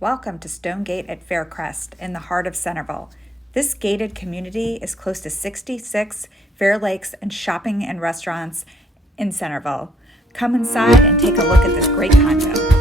Welcome to Stonegate at Faircrest in the heart of Centreville. This gated community is close to 66 fair lakes and shopping and restaurants in Centreville. Come inside and take a look at this great condo.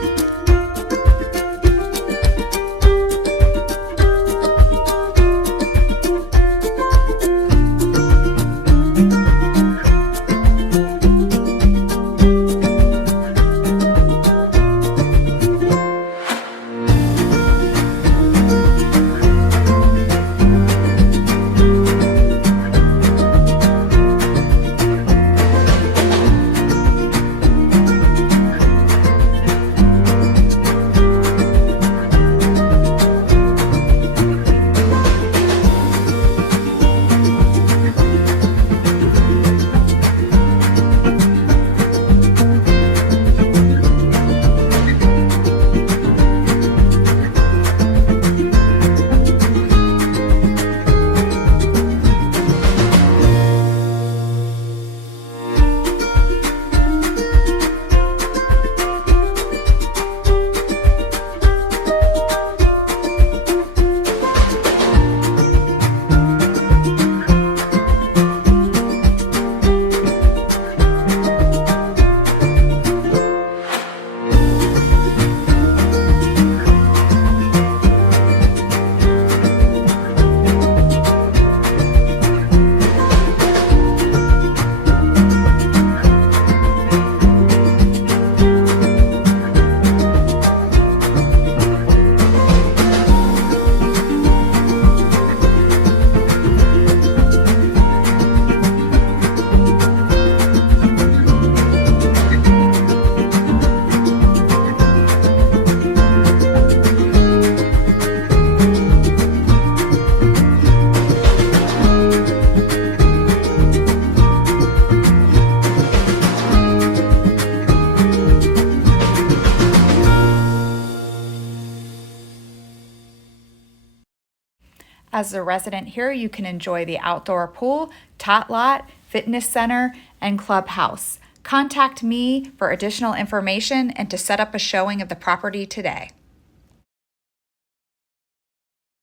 As a resident here, you can enjoy the outdoor pool, tot lot, fitness center, and clubhouse. Contact me for additional information and to set up a showing of the property today.